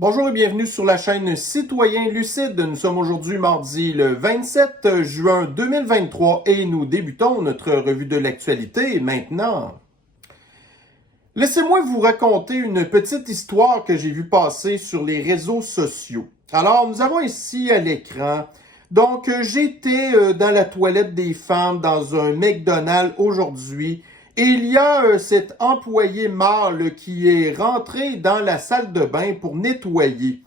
Bonjour et bienvenue sur la chaîne Citoyen Lucide. Nous sommes aujourd'hui mardi le 27 juin 2023 et nous débutons notre revue de l'actualité maintenant. Laissez-moi vous raconter une petite histoire que j'ai vue passer sur les réseaux sociaux. Alors, nous avons ici à l'écran, donc j'étais dans la toilette des femmes dans un McDonald's aujourd'hui. Et il y a cet employé mâle qui est rentré dans la salle de bain pour nettoyer.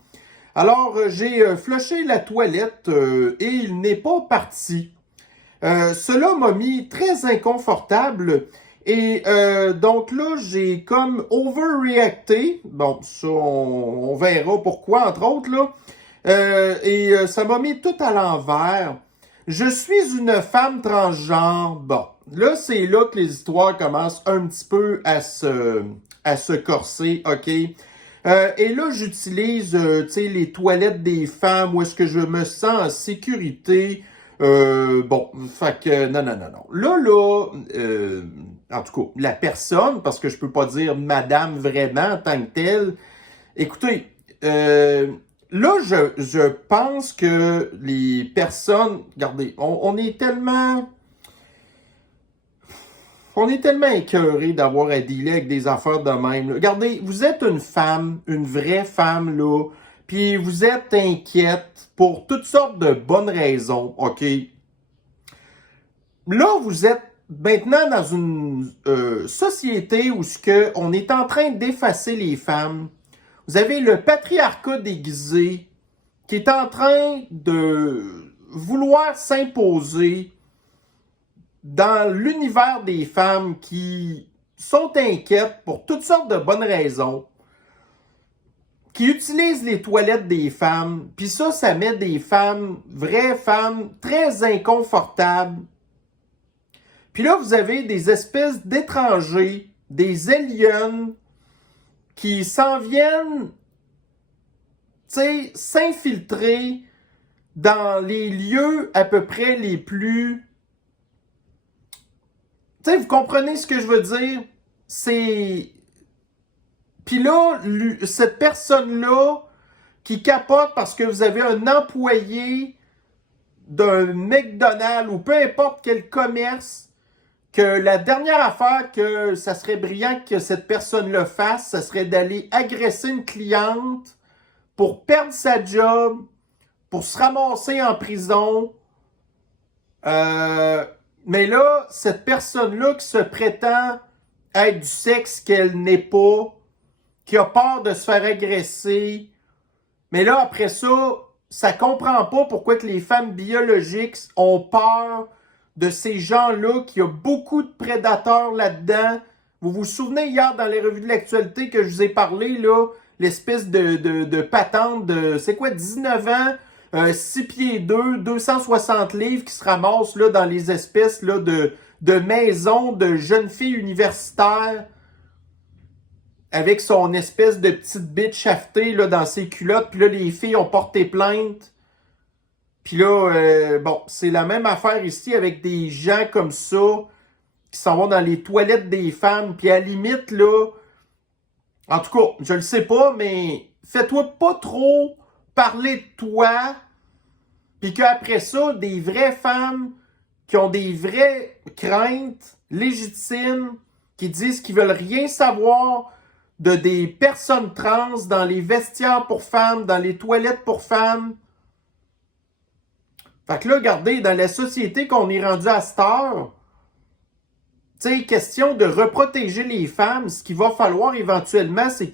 Alors, j'ai flushé la toilette et il n'est pas parti. Cela m'a mis très inconfortable et donc là, j'ai comme overreacté. Bon, ça, on verra pourquoi, entre autres, là. Ça m'a mis tout à l'envers. Je suis une femme transgenre. Bon, là, c'est là que les histoires commencent un petit peu à se corser, OK? Et là, j'utilise, tu sais, les toilettes des femmes où est-ce que je me sens en sécurité. Bon, fait que, non. Là, en tout cas, la personne, parce que je peux pas dire madame vraiment en tant que telle. Écoutez, là, je pense que les personnes, regardez, on est tellement écœurés d'avoir à dealer avec des affaires de même. Là. Regardez, vous êtes une femme, une vraie femme, là, puis vous êtes inquiète pour toutes sortes de bonnes raisons, OK? Là, vous êtes maintenant dans une société où on est en train d'effacer les femmes. Vous avez le patriarcat déguisé qui est en train de vouloir s'imposer dans l'univers des femmes qui sont inquiètes pour toutes sortes de bonnes raisons, qui utilisent les toilettes des femmes, puis ça met des femmes, vraies femmes, très inconfortables. Puis là, vous avez des espèces d'étrangers, des aliens, qui s'en viennent, tu sais, s'infiltrer dans les lieux à peu près les plus... Tu sais, vous comprenez ce que je veux dire? C'est... Puis là, cette personne-là qui capote parce que vous avez un employé d'un McDonald's ou peu importe quel commerce, que la dernière affaire que ça serait brillant que cette personne-là fasse, ça serait d'aller agresser une cliente pour perdre sa job, pour se ramasser en prison. Mais là, cette personne-là qui se prétend être du sexe qu'elle n'est pas, qui a peur de se faire agresser, mais là, après ça comprend pas pourquoi que les femmes biologiques ont peur de ces gens-là, qu'il y a beaucoup de prédateurs là-dedans. Vous vous souvenez hier dans les revues de l'actualité que je vous ai parlé, là, l'espèce de patente de, c'est quoi, 19 ans, 6 pieds 2, 260 livres qui se ramassent là, dans les espèces là, de maisons de jeunes filles universitaires avec son espèce de petite bite chaftée là, dans ses culottes. Puis là, les filles ont porté plainte. Puis là, bon, c'est la même affaire ici avec des gens comme ça qui s'en vont dans les toilettes des femmes. Puis à la limite, là, en tout cas, je le sais pas, mais fais-toi pas trop parler de toi. Puis qu'après ça, des vraies femmes qui ont des vraies craintes légitimes, qui disent qu'ils veulent rien savoir de des personnes trans dans les vestiaires pour femmes, dans les toilettes pour femmes. Fait que là, regardez, dans la société qu'on est rendu à cette heure, tu sais, question de reprotéger les femmes, ce qu'il va falloir éventuellement, c'est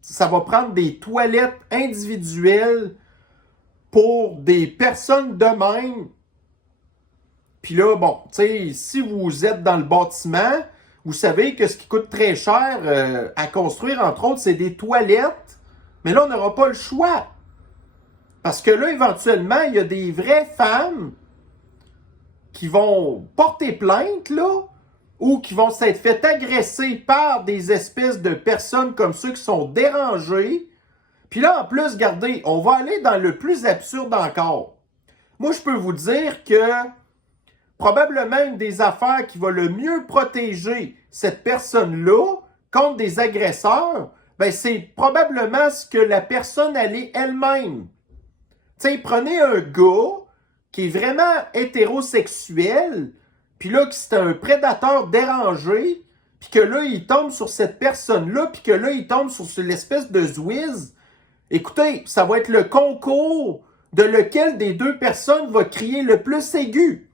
ça va prendre des toilettes individuelles pour des personnes de même. Puis là, bon, tu sais, si vous êtes dans le bâtiment, vous savez que ce qui coûte très cher à construire, entre autres, c'est des toilettes. Mais là, on n'aura pas le choix. Parce que là, éventuellement, il y a des vraies femmes qui vont porter plainte, là, ou qui vont s'être fait agresser par des espèces de personnes comme ceux qui sont dérangées. Puis là, en plus, regardez, on va aller dans le plus absurde encore. Moi, je peux vous dire que probablement une des affaires qui va le mieux protéger cette personne-là contre des agresseurs, ben c'est probablement ce que la personne allait elle-même. Tu sais, prenez un gars qui est vraiment hétérosexuel, puis là, que c'est un prédateur dérangé, puis que là, il tombe sur cette personne-là, puis que là, il tombe sur l'espèce de zouiz. Écoutez, ça va être le concours de lequel des deux personnes va crier le plus aigu.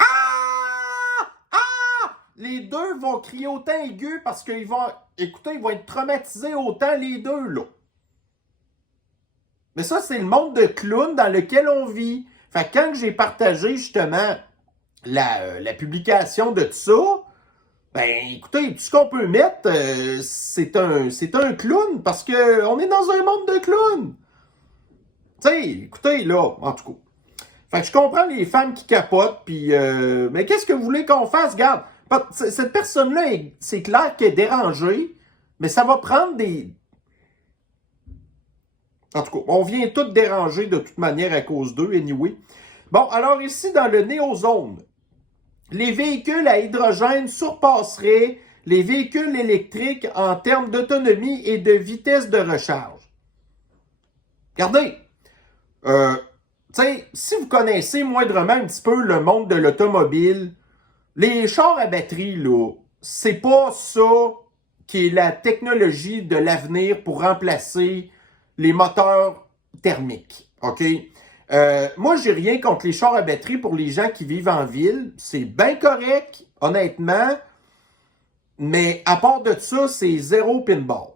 Ah! Ah! Les deux vont crier autant aigu parce qu'ils vont, écoutez, ils vont être traumatisés autant les deux, là. Mais ça, c'est le monde de clown dans lequel on vit. Fait que quand j'ai partagé justement la publication de tout ça, ben écoutez, tout ce qu'on peut mettre, c'est un clown parce que on est dans un monde de clowns. Tu sais, écoutez, là, en tout cas. Fait que je comprends les femmes qui capotent, puis mais qu'est-ce que vous voulez qu'on fasse? Regarde, cette personne-là, c'est clair qu'elle est dérangée, mais ça va prendre des... En tout cas, on vient tout déranger de toute manière à cause d'eux, anyway. Bon, alors ici, dans le néozone, les véhicules à hydrogène surpasseraient les véhicules électriques en termes d'autonomie et de vitesse de recharge. Regardez, tu sais, si vous connaissez moindrement un petit peu le monde de l'automobile, les chars à batterie, là, c'est pas ça qui est la technologie de l'avenir pour remplacer les moteurs thermiques, OK? Moi, j'ai rien contre les chars à batterie pour les gens qui vivent en ville. C'est bien correct, honnêtement. Mais à part de ça, c'est zéro pinball.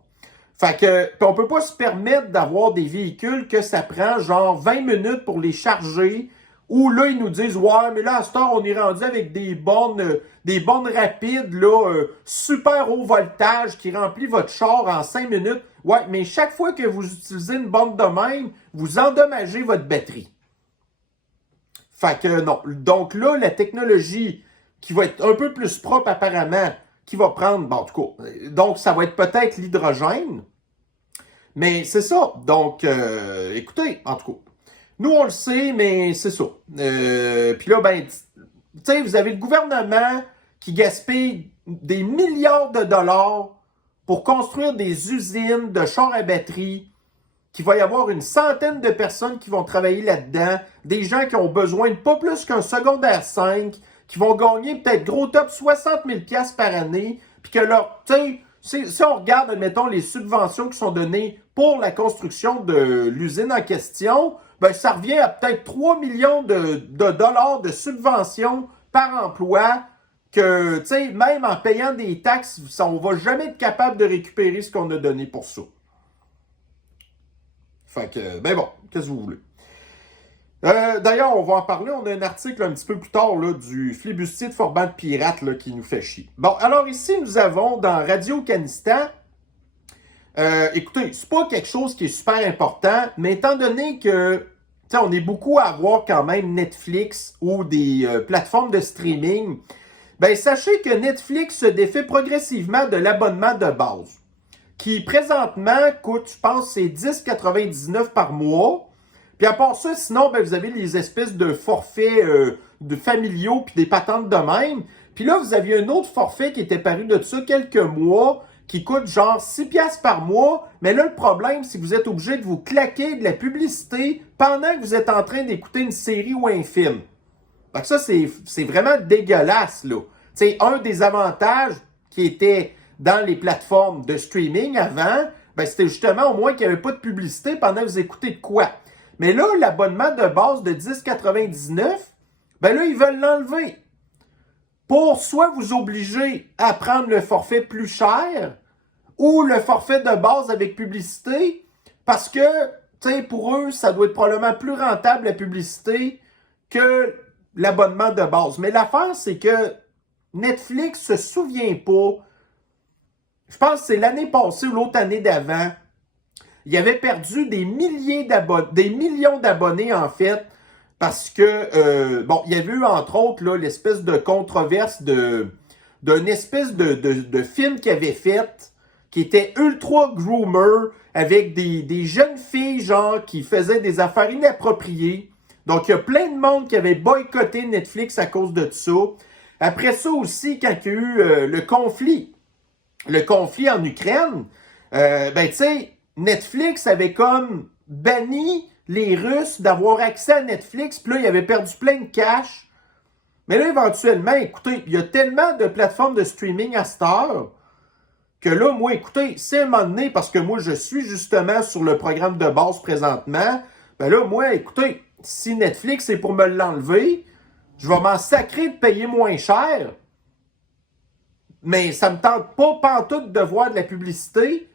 Fait que, on peut pas se permettre d'avoir des véhicules que ça prend genre 20 minutes pour les charger. Ou là, ils nous disent, ouais, mais là, à ce temps, on est rendu avec des bornes rapides, là, super haut voltage qui remplit votre char en 5 minutes. Ouais, mais chaque fois que vous utilisez une borne de même, vous endommagez votre batterie. Fait que non. Donc là, la technologie qui va être un peu plus propre apparemment, qui va prendre, bon, en tout cas, donc ça va être peut-être l'hydrogène. Mais c'est ça. Donc, écoutez, en tout cas, nous on le sait, mais c'est ça. Puis là, ben, tu sais, vous avez le gouvernement qui gaspille des milliards de dollars pour construire des usines de chars à batterie, qu'il va y avoir une centaine de personnes qui vont travailler là-dedans, des gens qui ont besoin de pas plus qu'un secondaire 5, qui vont gagner peut-être gros top 60 000 $ par année, puis que là, tu sais, si on regarde, admettons, les subventions qui sont données pour la construction de l'usine en question, ben ça revient à peut-être 3 millions de dollars de subventions par emploi, que, tu sais, même en payant des taxes, on va jamais être capable de récupérer ce qu'on a donné pour ça. Fait que, ben bon, qu'est-ce que vous voulez? D'ailleurs, on va en parler. On a un article un petit peu plus tard là, du flibustier de Forban de Pirate là, qui nous fait chier. Bon, alors ici, nous avons dans Radio Canistan, écoutez, c'est pas quelque chose qui est super important, mais étant donné que on est beaucoup à avoir quand même Netflix ou des plateformes de streaming, ben sachez que Netflix se défait progressivement de l'abonnement de base, qui présentement coûte, je pense, c'est 10,99 par mois. Puis à part ça, sinon, ben, vous avez les espèces de forfaits de familiaux puis des patentes de même. Puis là, vous aviez un autre forfait qui était paru de ça quelques mois, qui coûte genre 6 piastres par mois. Mais là, le problème, c'est que vous êtes obligé de vous claquer de la publicité pendant que vous êtes en train d'écouter une série ou un film. Donc ça, c'est vraiment dégueulasse, là. Tu sais, un des avantages qui était dans les plateformes de streaming avant, ben, c'était justement au moins qu'il n'y avait pas de publicité pendant que vous écoutez de quoi. Mais là, l'abonnement de base de 10,99, ben là, ils veulent l'enlever. Pour soit vous obliger à prendre le forfait plus cher ou le forfait de base avec publicité, parce que, tu sais, pour eux, ça doit être probablement plus rentable la publicité que l'abonnement de base. Mais l'affaire, c'est que Netflix se souvient pas. Je pense que c'est l'année passée ou l'autre année d'avant. Il avait perdu des millions d'abonnés, en fait, parce que, bon, il y avait eu, entre autres, là, l'espèce de controverse d'une espèce de film qu'il avait fait, qui était ultra groomer, avec des jeunes filles, genre, qui faisaient des affaires inappropriées. Donc, il y a plein de monde qui avait boycotté Netflix à cause de ça. Après ça aussi, quand il y a eu le conflit le conflit en Ukraine, ben tu sais, Netflix avait comme banni les Russes d'avoir accès à Netflix, puis là, ils avaient perdu plein de cash. Mais là, éventuellement, écoutez, il y a tellement de plateformes de streaming à cette heure que là, moi, écoutez, c'est un moment donné, parce que moi, je suis justement sur le programme de base présentement, ben là, moi, écoutez, si Netflix est pour me l'enlever, je vais m'en sacrer de payer moins cher. Mais ça me tente pas pantoute de voir de la publicité.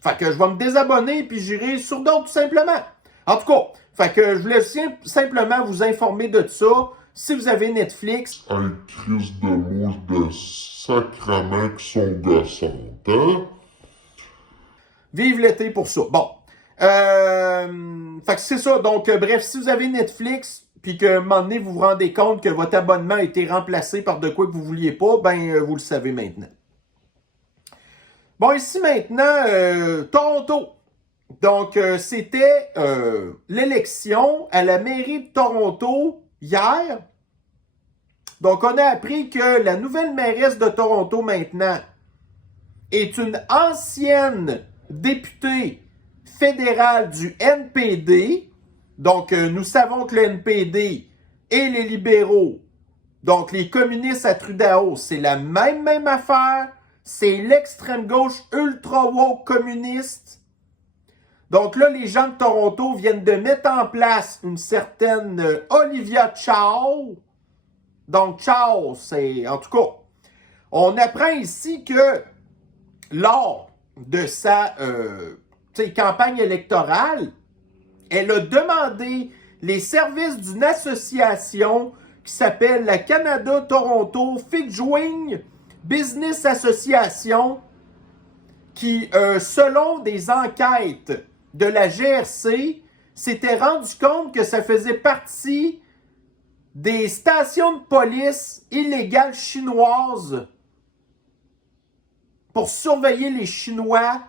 Fait que je vais me désabonner puis j'irai sur d'autres tout simplement. En tout cas, fait que je voulais simplement vous informer de ça. Si vous avez Netflix. Hey, crise de mouche de sacrament qui sont gossantes, hein? Vive l'été pour ça. Bon. Fait que c'est ça. Donc, bref, si vous avez Netflix, puis qu'à un moment donné, vous vous rendez compte que votre abonnement a été remplacé par de quoi que vous vouliez pas, ben, vous le savez maintenant. Bon, ici maintenant, Toronto. Donc, c'était l'élection à la mairie de Toronto hier. Donc, on a appris que la nouvelle mairesse de Toronto maintenant est une ancienne députée fédérale du NPD. Donc, nous savons que le NPD et les libéraux, donc les communistes à Trudeau, c'est la même affaire. C'est l'extrême gauche ultra woke communiste. Donc là, les gens de Toronto viennent de mettre en place une certaine Olivia Chow. Donc Chow, c'est... En tout cas, on apprend ici que lors de sa campagne électorale, elle a demandé les services d'une association qui s'appelle la Canada Toronto Fidgewing Business Association qui, selon des enquêtes de la GRC, s'était rendu compte que ça faisait partie des stations de police illégales chinoises pour surveiller les Chinois.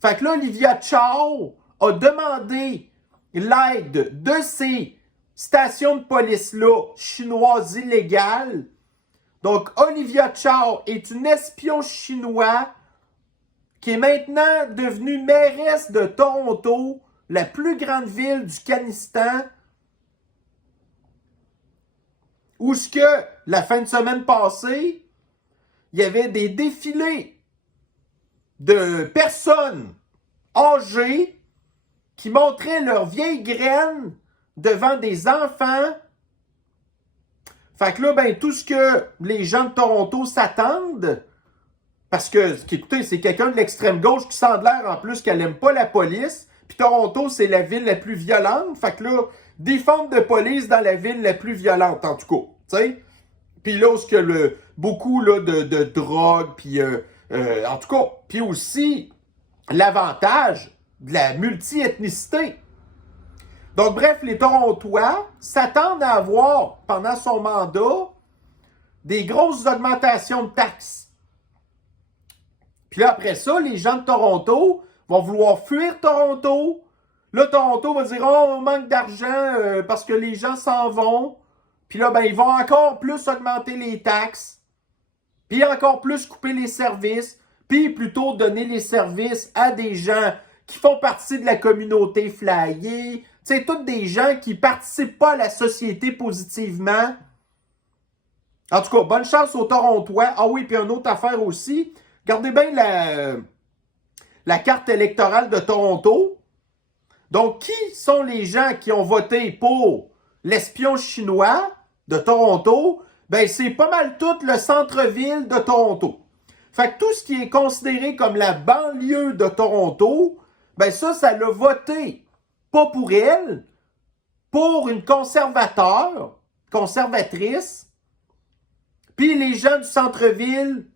Fait que là, Olivia Chow a demandé l'aide de ces stations de police-là chinoises illégales. Donc, Olivia Chow est une espion chinois qui est maintenant devenue mairesse de Toronto, la plus grande ville du Kazakhstan, où ce que la fin de semaine passée, il y avait des défilés de personnes âgées qui montraient leurs vieilles graines devant des enfants. Fait que là, ben, tout ce que les gens de Toronto s'attendent, parce que, écoutez, c'est quelqu'un de l'extrême gauche qui sent de l'air en plus qu'elle aime pas la police. Puis Toronto, c'est la ville la plus violente. Fait que là, défendre de police dans la ville la plus violente, en tout cas. Tu sais? Puis là, où ce que beaucoup là, de drogue, puis en tout cas, puis aussi l'avantage de la multi-ethnicité. Donc, bref, les Torontois s'attendent à avoir, pendant son mandat, des grosses augmentations de taxes. Puis là, après ça, les gens de Toronto vont vouloir fuir Toronto. Là, Toronto va dire « Oh, on manque d'argent parce que les gens s'en vont. » Puis là, ben, ils vont encore plus augmenter les taxes. Puis encore plus couper les services. Puis plutôt donner les services à des gens qui font partie de la communauté flyée. Tu sais, tous des gens qui participent pas à la société positivement. En tout cas, bonne chance aux Torontois. Ah oui, puis une autre affaire aussi. Regardez bien la carte électorale de Toronto. Donc, qui sont les gens qui ont voté pour l'espion chinois de Toronto? Ben, c'est pas mal tout le centre-ville de Toronto. Fait que tout ce qui est considéré comme la banlieue de Toronto, ben ça l'a voté pas pour elle, pour une conservatrice. Puis les gens du centre-ville,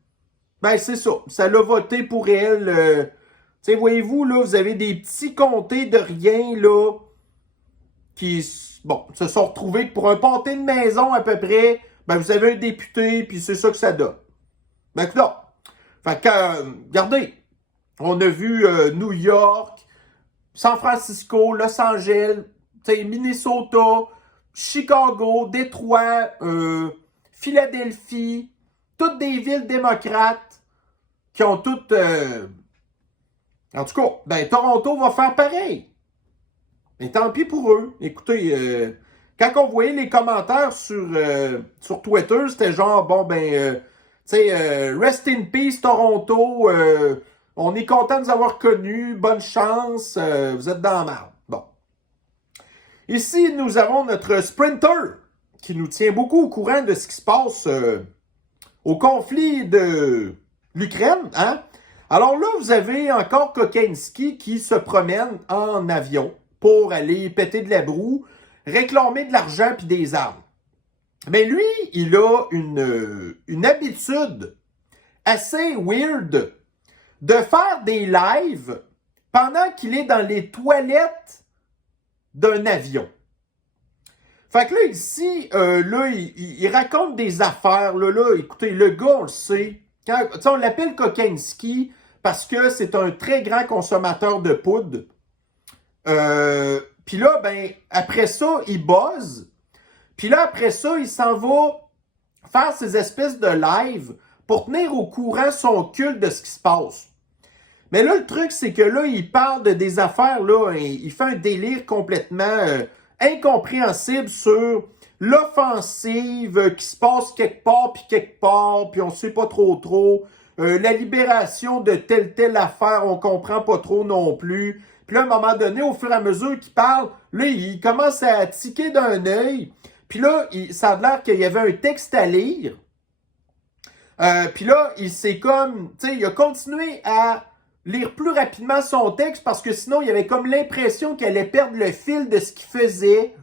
ben c'est ça, ça l'a voté pour elle. Tu sais, voyez-vous, là, vous avez des petits comtés de rien, là, qui, bon, se sont retrouvés pour un pâté de maison à peu près, ben vous avez un député, puis c'est ça que ça donne. Ben non. Fait que, regardez, on a vu New York, San Francisco, Los Angeles, Minnesota, Chicago, Détroit, Philadelphie, toutes des villes démocrates qui ont toutes... En tout cas, ben Toronto va faire pareil. Mais tant pis pour eux. Écoutez, quand on voyait les commentaires sur Twitter, c'était genre, bon, ben, tu sais, rest in peace Toronto, on est content de vous avoir connus, bonne chance, vous êtes dans la merde. Bon. Ici, nous avons notre sprinter qui nous tient beaucoup au courant de ce qui se passe au conflit de l'Ukraine, hein? Alors là, vous avez encore Kokenski qui se promène en avion pour aller péter de la broue, réclamer de l'argent puis des armes. Mais lui, il a une habitude assez weird de faire des lives pendant qu'il est dans les toilettes d'un avion. Fait que là, ici, là, il raconte des affaires. Là, écoutez, le gars, on le sait. On l'appelle Kokenski parce que c'est un très grand consommateur de poudre. Puis là, ben, après ça, il buzz. Puis là, après ça, il s'en va faire ces espèces de live pour tenir au courant son culte de ce qui se passe. Mais là, le truc, c'est que là, il parle de des affaires, là, il fait un délire complètement incompréhensible sur l'offensive qui se passe quelque part, puis on sait pas trop. La libération de telle affaire, on comprend pas trop non plus. Puis là, à un moment donné, au fur et à mesure qu'il parle, là, il commence à tiquer d'un œil. Puis là, ça a l'air qu'il y avait un texte à lire. Puis là, il s'est comme, tu sais, il a continué à lire plus rapidement son texte parce que sinon, il avait comme l'impression qu'il allait perdre le fil de ce qu'il faisait.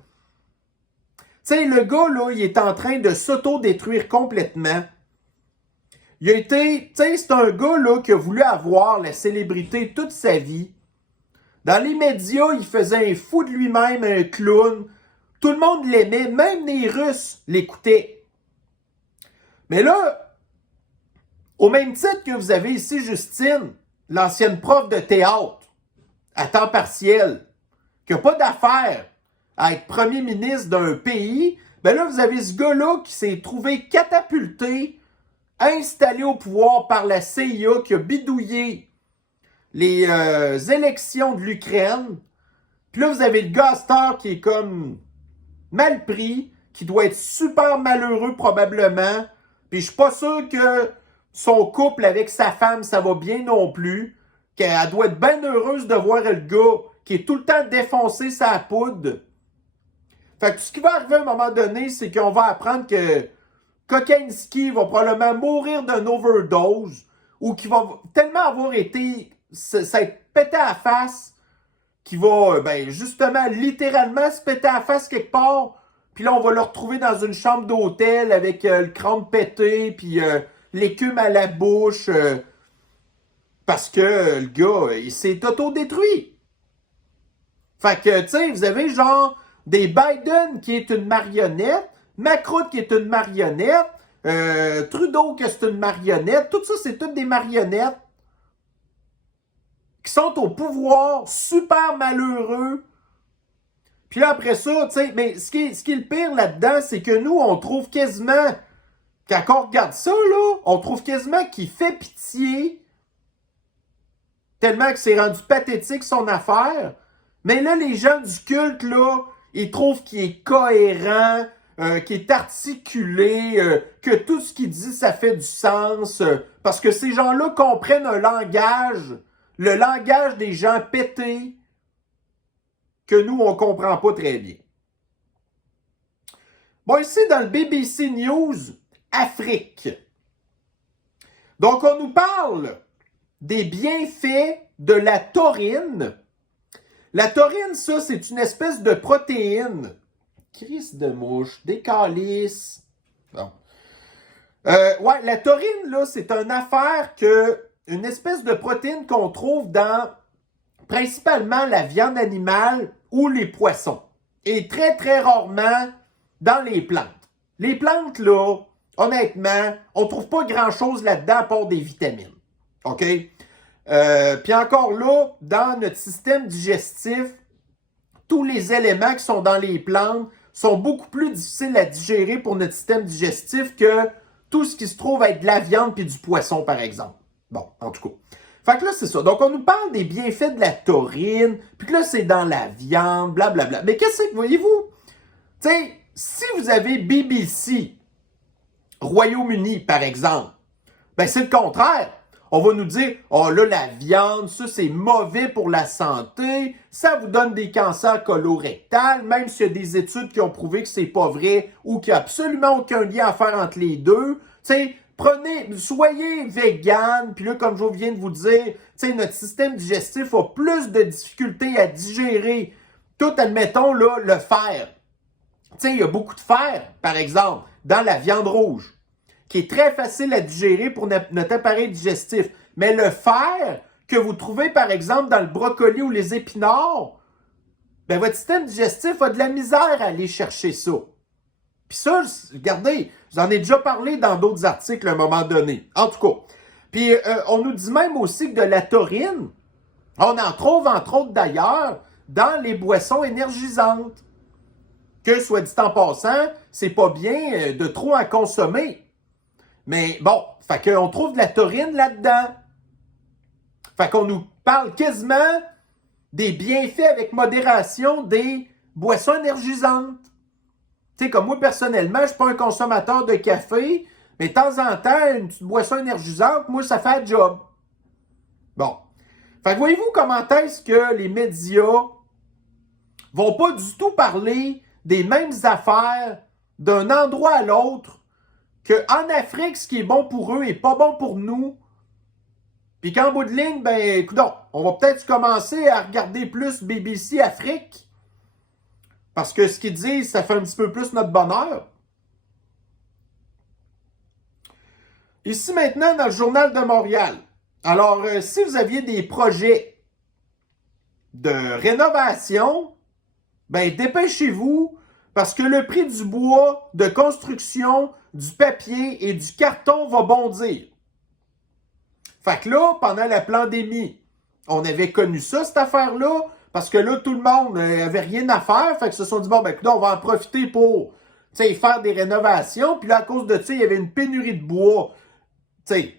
Tu sais, le gars, là, il est en train de s'auto-détruire complètement. Il a été, tu sais, c'est un gars, là, qui a voulu avoir la célébrité toute sa vie. Dans les médias, il faisait un fou de lui-même, un clown. Tout le monde l'aimait, même les Russes l'écoutaient. Mais là, au même titre que vous avez ici Justine, l'ancienne prof de théâtre, à temps partiel, qui n'a pas d'affaire à être premier ministre d'un pays, ben là, vous avez ce gars-là qui s'est trouvé catapulté, installé au pouvoir par la CIA, qui a bidouillé les élections de l'Ukraine. Puis là, vous avez le Gastor qui est comme mal pris, qui doit être super malheureux probablement. Puis je suis pas sûr que son couple avec sa femme, ça va bien non plus. Qu'elle doit être bien heureuse de voir le gars qui est tout le temps défoncé sa poudre. Fait que ce qui va arriver à un moment donné, c'est qu'on va apprendre que Kokenski va probablement mourir d'une overdose ou qu'il va tellement avoir été s'être pété à la face qu'il va, ben, justement, littéralement se péter à la face quelque part. Puis là, on va le retrouver dans une chambre d'hôtel avec le crâne pété, puis l'écume à la bouche. Parce que le gars, il s'est auto-détruit. Fait que, tu sais, vous avez genre des Biden qui est une marionnette, Macron qui est une marionnette, Trudeau qui est une marionnette. Tout ça, c'est toutes des marionnettes qui sont au pouvoir, super malheureux. Puis là, après ça, tu sais, mais ce qui est le pire là-dedans, c'est que nous, on trouve quasiment, quand on regarde ça, là, on trouve quasiment qu'il fait pitié, tellement que c'est rendu pathétique son affaire. Mais là, les gens du culte, là, ils trouvent qu'il est cohérent, qu'il est articulé, que tout ce qu'il dit, ça fait du sens. Parce que ces gens-là comprennent un langage, le langage des gens pétés, que nous, on ne comprend pas très bien. Bon, ici, dans le BBC News, Afrique. Donc, on nous parle des bienfaits de la taurine. La taurine, ça, c'est une espèce de protéine. Crise de mouche, des calices. Bon. Ouais, la taurine, là, c'est une affaire une espèce de protéine qu'on trouve dans principalement la viande animale ou les poissons. Et très, très rarement dans les plantes. Les plantes, là, honnêtement, on ne trouve pas grand-chose là-dedans à part des vitamines. OK? Puis encore là, dans notre système digestif, tous les éléments qui sont dans les plantes sont beaucoup plus difficiles à digérer pour notre système digestif que tout ce qui se trouve être de la viande puis du poisson, par exemple. Bon, en tout cas. Fait que là, c'est ça. Donc, on nous parle des bienfaits de la taurine, puis que là, c'est dans la viande, blablabla. Mais qu'est-ce que voyez-vous? Tu sais, si vous avez BBC, Royaume-Uni, par exemple, ben c'est le contraire. On va nous dire, oh là, la viande, ça, c'est mauvais pour la santé, ça vous donne des cancers colorectals, même s'il y a des études qui ont prouvé que c'est pas vrai ou qu'il n'y a absolument aucun lien à faire entre les deux. Tu sais, soyez vegan, puis là, comme je viens de vous dire, tu sais, notre système digestif a plus de difficultés à digérer tout, admettons, là, le fer. Tu sais, il y a beaucoup de fer, par exemple, dans la viande rouge, qui est très facile à digérer pour notre appareil digestif. Mais le fer que vous trouvez, par exemple, dans le brocoli ou les épinards, ben votre système digestif a de la misère à aller chercher ça. Puis ça, regardez, j'en ai déjà parlé dans d'autres articles à un moment donné. En tout cas. Puis on nous dit même aussi que de la taurine, on en trouve entre autres d'ailleurs dans les boissons énergisantes. Que, soit dit en passant, c'est pas bien de trop en consommer. Mais bon, fait qu'on trouve de la taurine là-dedans. Fait qu'on nous parle quasiment des bienfaits avec modération des boissons énergisantes. Tu sais, comme moi, personnellement, je ne suis pas un consommateur de café, mais de temps en temps, une petite boisson énergisante, moi, ça fait un job. Bon. Fait que voyez-vous comment est-ce que les médias vont pas du tout parler des mêmes affaires d'un endroit à l'autre, qu'en Afrique, ce qui est bon pour eux est pas bon pour nous, puis qu'en bout de ligne, ben, écoutons, on va peut-être commencer à regarder plus BBC Afrique, parce que ce qu'ils disent, ça fait un petit peu plus notre bonheur. Ici maintenant, dans le Journal de Montréal. Alors, si vous aviez des projets de rénovation, ben, dépêchez-vous, parce que le prix du bois, de construction, du papier et du carton va bondir. Fait que là, pendant la pandémie, on avait connu ça, cette affaire-là, parce que là, tout le monde avait rien à faire, fait qu'ils se sont dit, bon, ben, écoute, on va en profiter pour, faire des rénovations, puis là, à cause de ça, il y avait une pénurie de bois,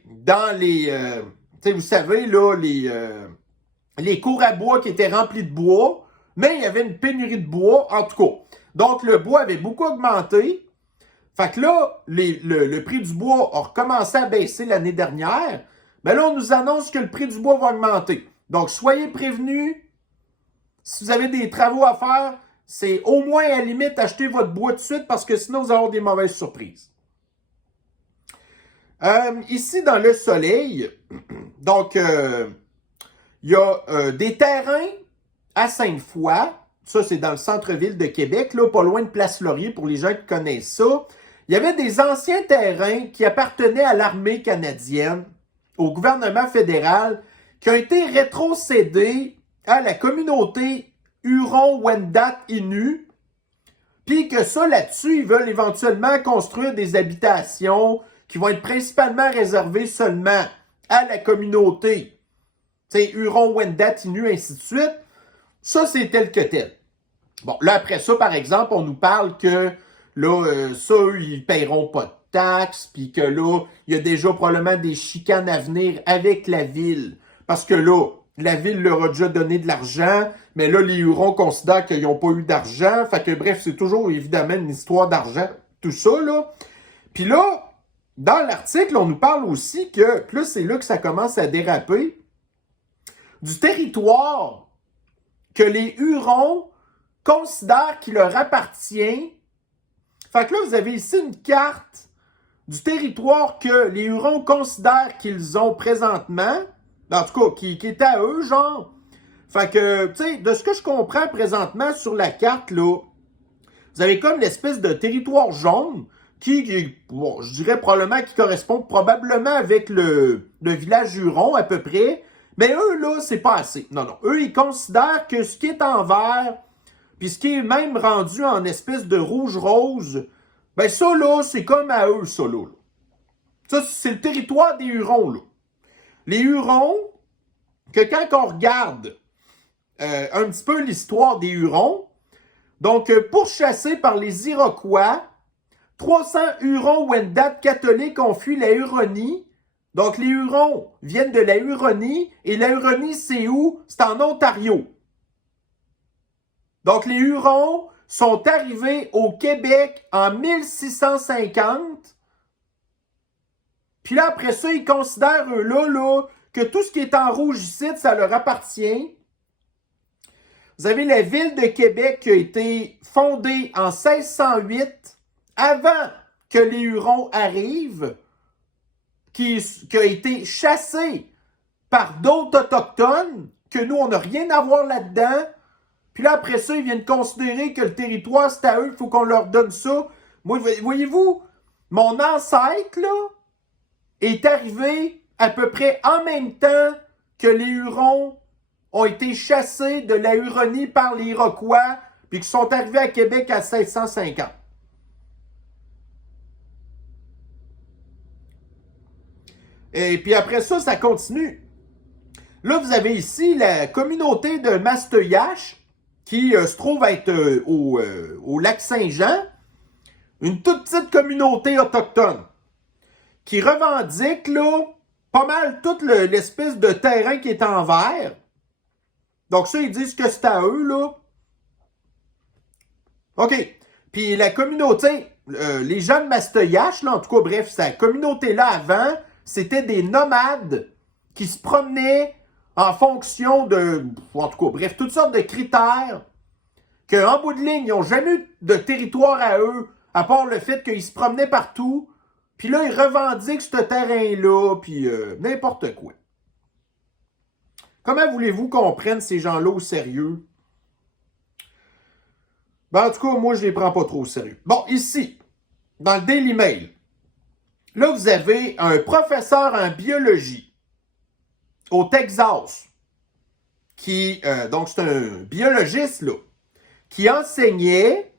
dans les, vous savez, là, les cours à bois qui étaient remplis de bois, mais il y avait une pénurie de bois, en tout cas. Donc, le bois avait beaucoup augmenté. Fait que là, le prix du bois a recommencé à baisser l'année dernière. Mais là, on nous annonce que le prix du bois va augmenter. Donc, soyez prévenus. Si vous avez des travaux à faire, c'est au moins à la limite acheter votre bois tout de suite parce que sinon, vous allez avoir des mauvaises surprises. Ici, dans le Soleil, donc, il y a des terrains à Sainte-Foy. Ça, c'est dans le centre-ville de Québec, là, pas loin de Place Laurier, pour les gens qui connaissent ça. Il y avait des anciens terrains qui appartenaient à l'armée canadienne, au gouvernement fédéral, qui ont été rétrocédés à la communauté Huron-Wendat-Innu, puis que ça, là-dessus, ils veulent éventuellement construire des habitations qui vont être principalement réservées seulement à la communauté, Huron-Wendat-Innu, ainsi de suite. Ça, c'est tel que tel. Bon, là, après ça, par exemple, on nous parle que, là, ça, eux, ils paieront pas de taxes, puis que là, il y a déjà probablement des chicanes à venir avec la ville. Parce que là, la ville leur a déjà donné de l'argent, mais là, les Hurons considèrent qu'ils n'ont pas eu d'argent. Fait que, bref, c'est toujours, évidemment, une histoire d'argent, tout ça, là. Puis là, dans l'article, on nous parle aussi que, plus c'est là que ça commence à déraper, du territoire que les Hurons considèrent qu'il leur appartient. Fait que là, vous avez ici une carte du territoire que les Hurons considèrent qu'ils ont présentement, en tout cas, qui est à eux, genre. Fait que, tu sais, de ce que je comprends présentement sur la carte, là, vous avez comme l'espèce de territoire jaune qui bon, je dirais probablement, qui correspond probablement avec le village Huron, à peu près. Mais eux, là, c'est pas assez. Non, non. Eux, ils considèrent que ce qui est en vert, puis ce qui est même rendu en espèce de rouge-rose, ben ça, là, c'est comme à eux, ça, là. Ça, c'est le territoire des Hurons, là. Les Hurons, que quand on regarde un petit peu l'histoire des Hurons, donc, pourchassés par les Iroquois, 300 Hurons-Wendat catholiques ont fui la Huronie Donc, les Hurons viennent de la Huronie, et la Huronie, c'est où? C'est en Ontario. Donc, les Hurons sont arrivés au Québec en 1650. Puis là, après ça, ils considèrent, eux, là, que tout ce qui est en rouge ici, ça leur appartient. Vous avez la ville de Québec qui a été fondée en 1608, avant que les Hurons arrivent, qui a été chassée par d'autres Autochtones, que nous, on n'a rien à voir là-dedans. Puis là, après ça, ils viennent considérer que le territoire, c'est à eux, il faut qu'on leur donne ça. Moi, voyez-vous, mon ancêtre, là, est arrivé à peu près en même temps que les Hurons ont été chassés de la Huronie par les Iroquois, puis qui sont arrivés à Québec à 1650. Et puis après ça, ça continue. Là, vous avez ici la communauté de Masteuillache, qui se trouve être au lac Saint-Jean, une toute petite communauté autochtone, qui revendique là, pas mal toute l'espèce de terrain qui est en vert. Donc ça, ils disent que c'est à eux, là. OK. Puis la communauté, les gens de Masteuillache, là, en tout cas, bref, cette communauté-là avant, c'était des nomades qui se promenaient en fonction de, en tout cas, bref, toutes sortes de critères, qu'en bout de ligne, ils n'ont jamais eu de territoire à eux, à part le fait qu'ils se promenaient partout, puis là, ils revendiquent ce terrain-là, puis n'importe quoi. Comment voulez-vous qu'on prenne ces gens-là au sérieux? Ben, en tout cas, moi, je les prends pas trop au sérieux. Bon, ici, dans le Daily Mail, là, vous avez un professeur en biologie au Texas, qui, donc c'est un biologiste, là, qui enseignait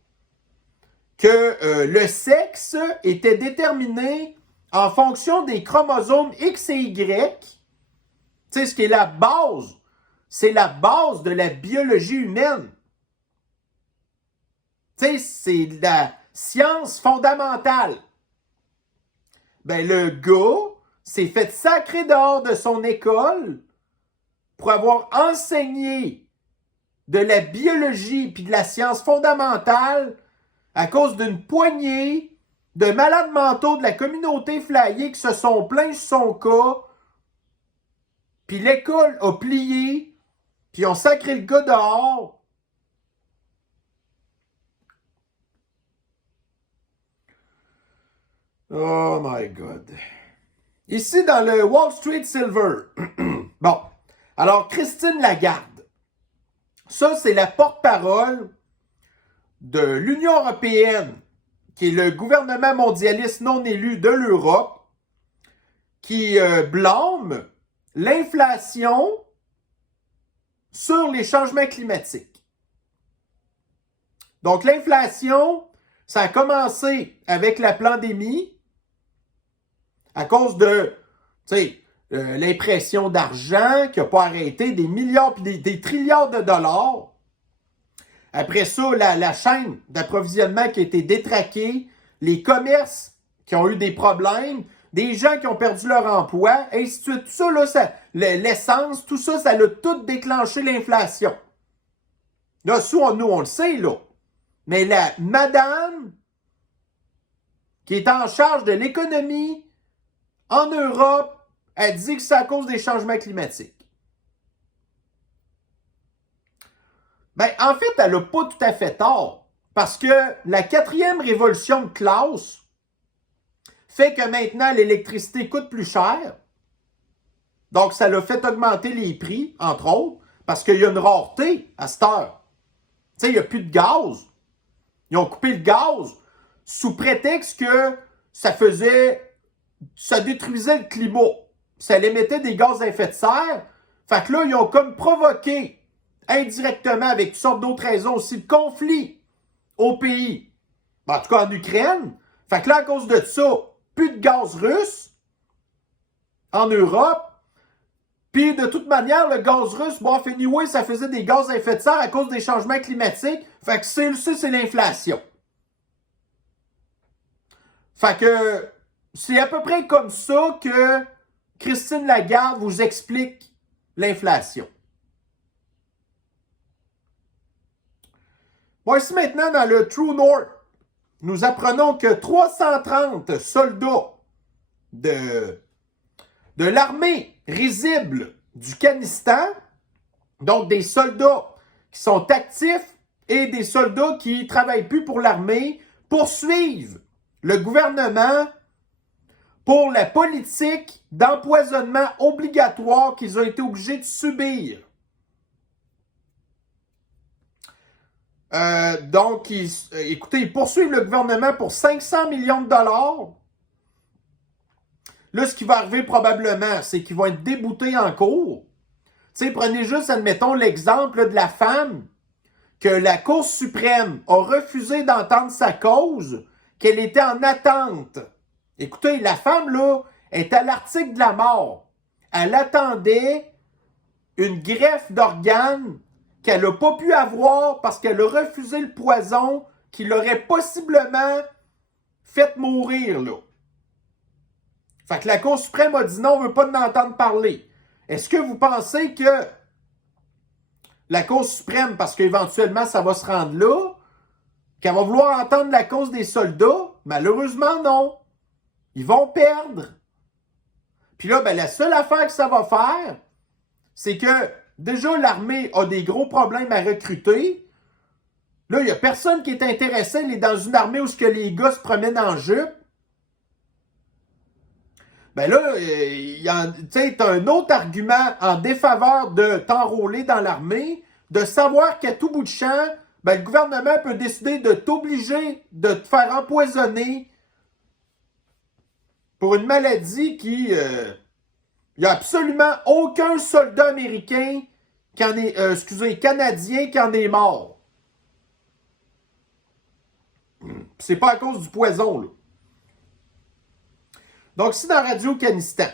que le sexe était déterminé en fonction des chromosomes X et Y. Tu sais, ce qui est la base, c'est la base de la biologie humaine. Tu sais, c'est de la science fondamentale. Ben, le gars s'est fait sacrer dehors de son école pour avoir enseigné de la biologie puis de la science fondamentale à cause d'une poignée de malades mentaux de la communauté flyée qui se sont plaints sur son cas. Puis l'école a plié, puis ils ont sacré le gars dehors. Oh my God. Ici, dans le Wall Street Silver. Bon. Alors, Christine Lagarde. Ça, c'est la porte-parole de l'Union européenne, qui est le gouvernement mondialiste non élu de l'Europe, qui blâme l'inflation sur les changements climatiques. Donc, l'inflation, ça a commencé avec la pandémie, à cause de, tu sais, l'impression d'argent qui n'a pas arrêté, des milliards puis des trilliards de dollars. Après ça, la chaîne d'approvisionnement qui a été détraquée, les commerces qui ont eu des problèmes, des gens qui ont perdu leur emploi, ainsi de suite. Tout ça, là, l'essence, tout ça, ça a tout déclenché l'inflation. Là, nous, on le sait, là. Mais la madame qui est en charge de l'économie en Europe, elle dit que c'est à cause des changements climatiques. Ben, en fait, elle n'a pas tout à fait tort. Parce que la 4e révolution de classe fait que maintenant, l'électricité coûte plus cher. Donc, ça l'a fait augmenter les prix, entre autres, parce qu'il y a une rareté à cette heure. Tu sais, il n'y a plus de gaz. Ils ont coupé le gaz sous prétexte que ça détruisait le climat. Ça émettait des gaz à effet de serre. Fait que là, ils ont comme provoqué indirectement, avec toutes sortes d'autres raisons aussi, le conflit au pays. En tout cas, en Ukraine. Fait que là, à cause de ça, plus de gaz russe en Europe. Puis, de toute manière, le gaz russe, bon, anyway, ça faisait des gaz à effet de serre à cause des changements climatiques. Fait que c'est l'inflation. Fait que c'est à peu près comme ça que Christine Lagarde vous explique l'inflation. Bon, ici maintenant, dans le True North, nous apprenons que 330 soldats de l'armée risible du Afghanistan, donc des soldats qui sont actifs et des soldats qui ne travaillent plus pour l'armée, poursuivent le gouvernement pour la politique d'empoisonnement obligatoire qu'ils ont été obligés de subir. Donc, écoutez, ils poursuivent le gouvernement pour 500 millions de dollars. Là, ce qui va arriver probablement, c'est qu'ils vont être déboutés en cours. Tu sais, prenez juste, admettons, l'exemple de la femme que la Cour suprême a refusé d'entendre sa cause, qu'elle était en attente. Écoutez, la femme, là, est à l'article de la mort. Elle attendait une greffe d'organes qu'elle n'a pas pu avoir parce qu'elle a refusé le poison qui l'aurait possiblement fait mourir, là. Fait que la Cour suprême a dit non, on ne veut pas en entendre parler. Est-ce que vous pensez que la Cour suprême, parce qu'éventuellement ça va se rendre là, qu'elle va vouloir entendre la cause des soldats? Malheureusement, non. Ils vont perdre. Puis là, ben, la seule affaire que ça va faire, c'est que déjà l'armée a des gros problèmes à recruter. Là, il n'y a personne qui est intéressé. Elle est dans une armée où les gars se promènent en jupe. Ben là, tu as un autre argument en défaveur de t'enrôler dans l'armée, de savoir qu'à tout bout de champ, ben, le gouvernement peut décider de t'obliger de te faire empoisonner pour une maladie qui... il n'y a absolument aucun soldat américain qui en est... canadien qui en est mort. C'est pas à cause du poison, là. Donc, ici dans Radio-Canistan.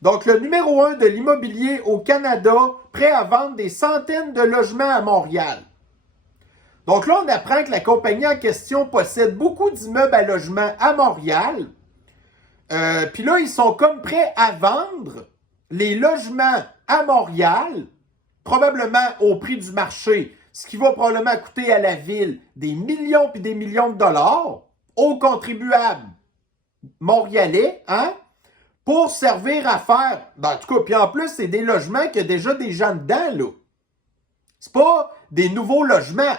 Donc, le numéro 1 de l'immobilier au Canada, prêt à vendre des centaines de logements à Montréal. Donc là, on apprend que la compagnie en question possède beaucoup d'immeubles à logement à Montréal. Puis là, ils sont comme prêts à vendre les logements à Montréal, probablement au prix du marché, ce qui va probablement coûter à la ville des millions puis des millions de dollars aux contribuables montréalais, hein, pour servir à faire, ben, en tout cas, puis en plus, c'est des logements qui ont déjà des gens dedans, là. C'est pas des nouveaux logements.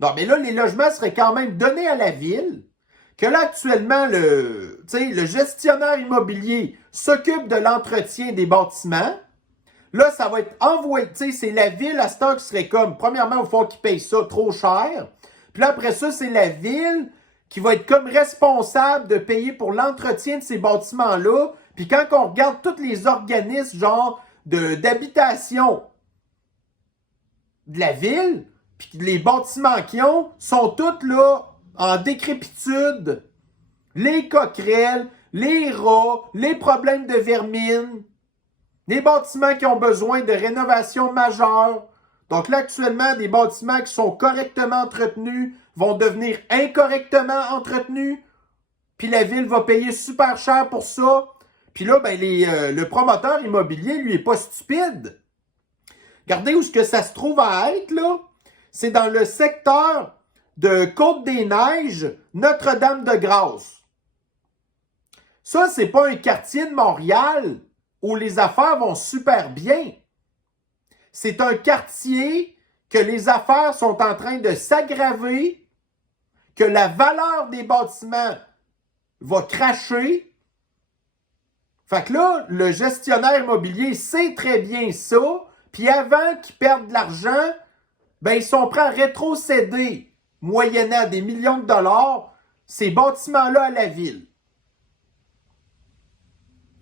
Non, mais là, les logements seraient quand même donnés à la ville, que là, actuellement, le gestionnaire immobilier s'occupe de l'entretien des bâtiments. Là, ça va être envoyé, tu sais, c'est la ville à ce temps qui serait comme, premièrement, il faut qu'ils payent ça trop cher. Puis là, après ça, c'est la ville qui va être comme responsable de payer pour l'entretien de ces bâtiments-là. Puis quand on regarde tous les organismes, genre, d'habitation de la ville, puis les bâtiments qu'ils ont, sont tous là, en décrépitude. Les coquerelles, les rats, les problèmes de vermine, les bâtiments qui ont besoin de rénovation majeure. Donc là, actuellement, des bâtiments qui sont correctement entretenus vont devenir incorrectement entretenus. Puis la ville va payer super cher pour ça. Puis là, ben, le promoteur immobilier, lui, est pas stupide. Regardez où est-ce que ça se trouve à être, là. C'est dans le secteur de Côte-des-Neiges, Notre-Dame-de-Grâce. Ça, c'est pas un quartier de Montréal où les affaires vont super bien. C'est un quartier que les affaires sont en train de s'aggraver, que la valeur des bâtiments va cracher. Fait que là, le gestionnaire immobilier sait très bien ça, puis avant qu'ils perdent de l'argent, ben ils sont prêts à rétrocéder, moyennant des millions de dollars, ces bâtiments-là à la ville.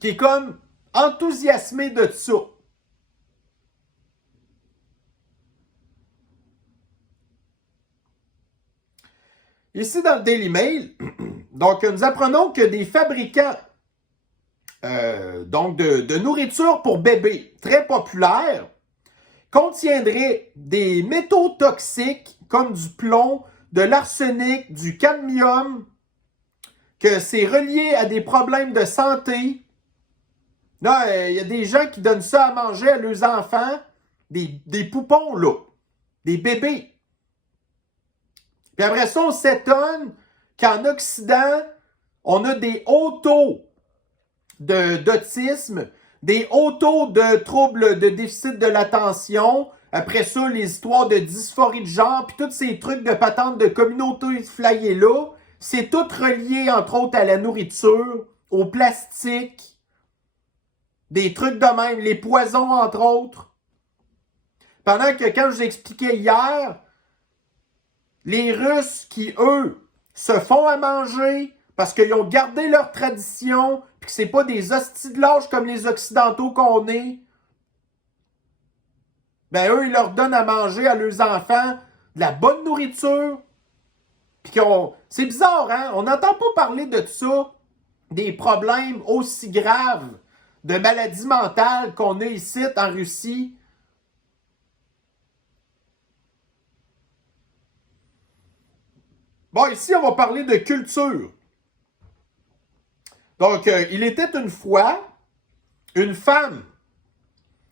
Qui est comme enthousiasmé de ça. Ici, dans le Daily Mail, donc, nous apprenons que des fabricants de nourriture pour bébés, très populaires, contiendraient des métaux toxiques comme du plomb, de l'arsenic, du cadmium, que c'est relié à des problèmes de santé. Là, il y a des gens qui donnent ça à manger à leurs enfants, des poupons, là, des bébés. Puis après ça, on s'étonne qu'en Occident, on a des hauts taux d'autisme, des hauts taux de troubles de déficit de l'attention. Après ça, les histoires de dysphorie de genre, puis tous ces trucs de patente de communauté flyée là, c'est tout relié, entre autres, à la nourriture, au plastique, des trucs de même, les poisons, entre autres. Pendant que, quand je vous expliquais hier, les Russes qui, eux, se font à manger parce qu'ils ont gardé leur tradition, puis que c'est pas des hosties de lâche comme les Occidentaux qu'on est, ben eux, ils leur donnent à manger à leurs enfants de la bonne nourriture. Puis c'est bizarre, hein? On n'entend pas parler de ça, des problèmes aussi graves de maladies mentales qu'on a ici en Russie. Bon, ici, on va parler de culture. Donc, il était une fois une femme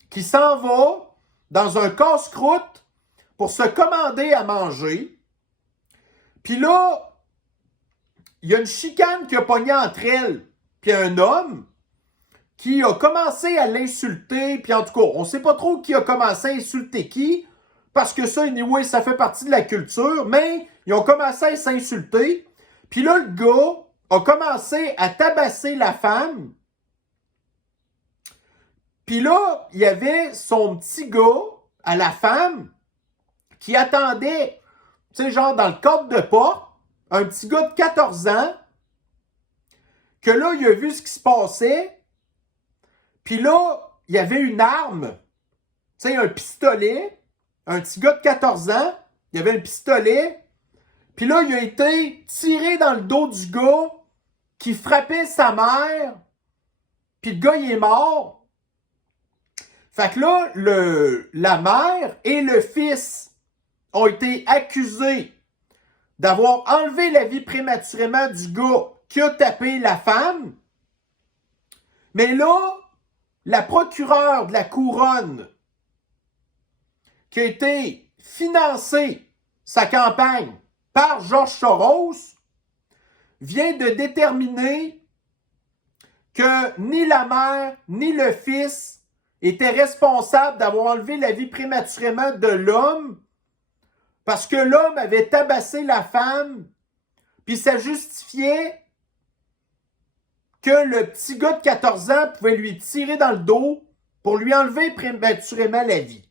qui s'en va dans un casse-croûte pour se commander à manger. Puis là, il y a une chicane qui a pogné entre elle puis un homme qui a commencé à l'insulter. Puis en tout cas, on ne sait pas trop qui a commencé à insulter qui, parce que ça, anyway, ça fait partie de la culture, mais ils ont commencé à s'insulter. Puis là, le gars a commencé à tabasser la femme. Puis là, il y avait son petit gars à la femme qui attendait, tu sais, genre dans le cadre de porte, un petit gars de 14 ans, que là, il a vu ce qui se passait. Puis là, il y avait une arme, tu sais, un pistolet, un petit gars de 14 ans, il y avait un pistolet. Puis là, il a été tiré dans le dos du gars qui frappait sa mère. Puis le gars, il est mort. Fait que là, la mère et le fils ont été accusés d'avoir enlevé la vie prématurément du gars qui a tapé la femme. Mais là, la procureure de la couronne, qui a été financée, sa campagne, par George Soros, vient de déterminer que ni la mère ni le fils étaient responsables d'avoir enlevé la vie prématurément de l'homme parce que l'homme avait tabassé la femme, puis ça justifiait que le petit gars de 14 ans pouvait lui tirer dans le dos pour lui enlever prématurément la vie.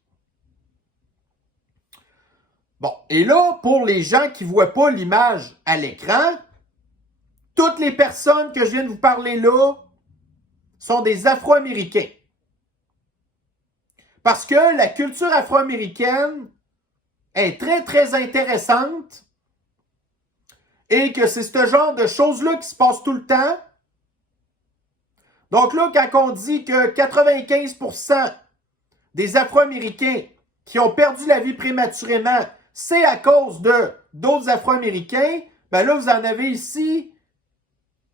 Bon, et là, pour les gens qui ne voient pas l'image à l'écran, toutes les personnes que je viens de vous parler là sont des Afro-Américains. Parce que la culture afro-américaine est très, très intéressante et que c'est ce genre de choses-là qui se passe tout le temps. Donc là, quand on dit que 95% des Afro-Américains qui ont perdu la vie prématurément, c'est à cause d'autres Afro-Américains, ben là, vous en avez ici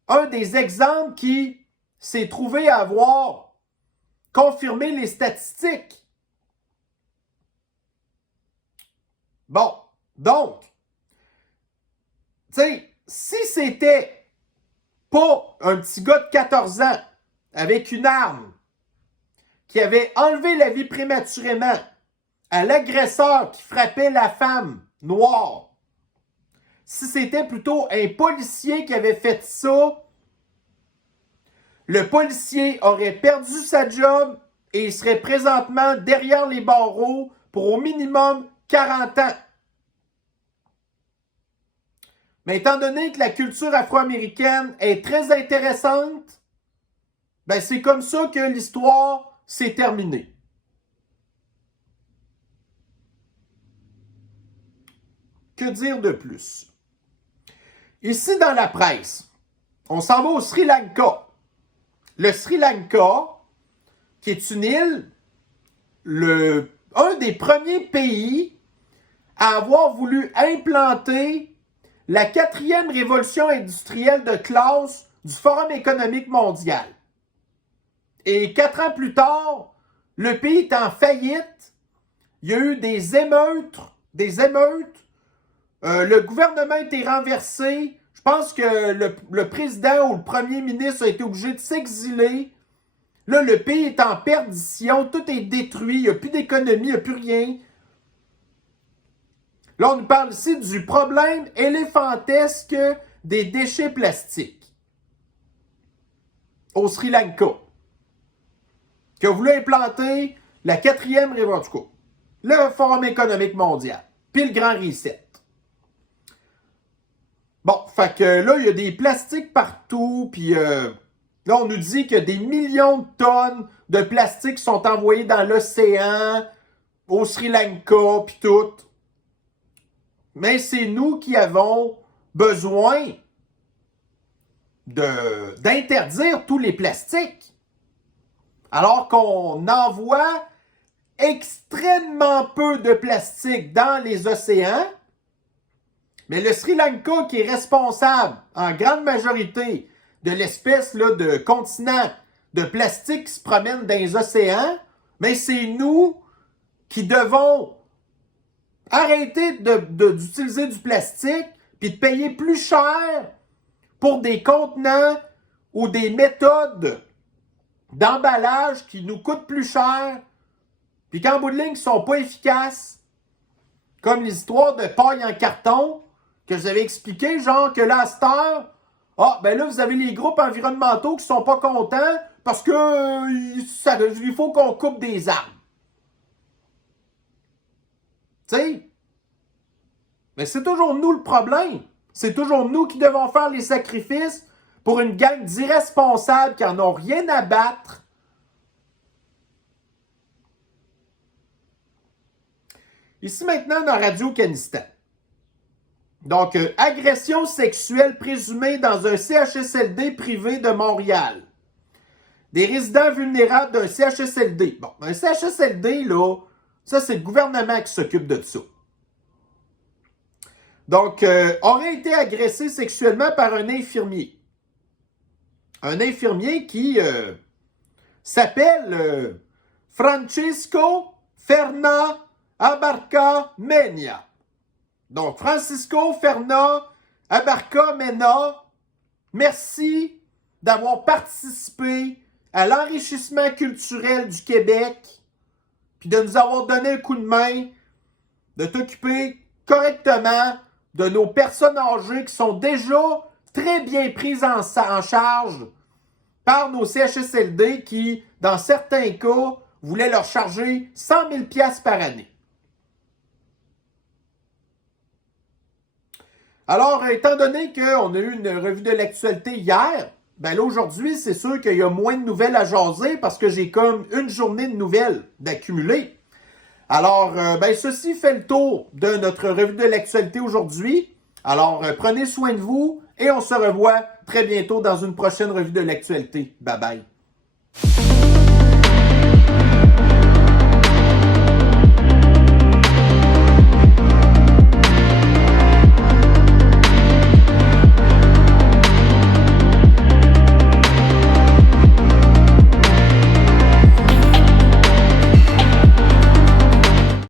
un des exemples qui s'est trouvé à avoir confirmé les statistiques. Bon, donc, tu sais, si c'était pas un petit gars de 14 ans avec une arme qui avait enlevé la vie prématurément à l'agresseur qui frappait la femme noire, si c'était plutôt un policier qui avait fait ça, le policier aurait perdu sa job et il serait présentement derrière les barreaux pour au minimum 40 ans. Mais étant donné que la culture afro-américaine est très intéressante, ben c'est comme ça que l'histoire s'est terminée. Que dire de plus? Ici dans la presse, on s'en va au Sri Lanka. Le Sri Lanka, qui est une île, un des premiers pays à avoir voulu implanter la 4e révolution industrielle de classe du Forum économique mondial. Et 4 ans plus tard, le pays est en faillite. Il y a eu des émeutes. Le gouvernement a été renversé. Je pense que le président ou le premier ministre a été obligé de s'exiler. Là, le pays est en perdition. Tout est détruit. Il n'y a plus d'économie, il n'y a plus rien. Là, on nous parle ici du problème éléphantesque des déchets plastiques au Sri Lanka, qui a voulu implanter la 4e révolution, le Forum économique mondial, puis le Grand Reset. Bon, fait que là, il y a des plastiques partout, puis là, on nous dit que des millions de tonnes de plastique sont envoyés dans l'océan, au Sri Lanka, puis tout. Mais c'est nous qui avons besoin d'interdire tous les plastiques. Alors qu'on envoie extrêmement peu de plastique dans les océans. Mais le Sri Lanka, qui est responsable en grande majorité de l'espèce là, de continent de plastique qui se promène dans les océans, mais c'est nous qui devons arrêter d'utiliser du plastique puis de payer plus cher pour des contenants ou des méthodes d'emballage qui nous coûtent plus cher puis qu'en bout de ligne ne sont pas efficaces. Comme l'histoire de paille en carton que je vous avais expliqué, genre que là, à cette heure, ben là, vous avez les groupes environnementaux qui sont pas contents parce que il faut qu'on coupe des arbres. Tu sais? Mais c'est toujours nous le problème. C'est toujours nous qui devons faire les sacrifices pour une gang d'irresponsables qui n'en ont rien à battre. Ici maintenant dans Radio-Canistan. Donc, agression sexuelle présumée dans un CHSLD privé de Montréal. Des résidents vulnérables d'un CHSLD. Bon, un CHSLD, là, ça, c'est le gouvernement qui s'occupe de ça. Donc, aurait été agressé sexuellement par un infirmier. Un infirmier qui s'appelle Francisco Ferna Abarca Mena. Donc, Francisco Ferna Abarca Mena, merci d'avoir participé à l'enrichissement culturel du Québec, puis de nous avoir donné un coup de main, de t'occuper correctement de nos personnes âgées qui sont déjà très bien prises en charge par nos CHSLD qui, dans certains cas, voulaient leur charger 100 000 $ par année. Alors, étant donné qu'on a eu une revue de l'actualité hier, ben là, aujourd'hui, c'est sûr qu'il y a moins de nouvelles à jaser parce que j'ai comme une journée de nouvelles d'accumuler. Alors, ben ceci fait le tour de notre revue de l'actualité aujourd'hui. Alors, prenez soin de vous et on se revoit très bientôt dans une prochaine revue de l'actualité. Bye bye.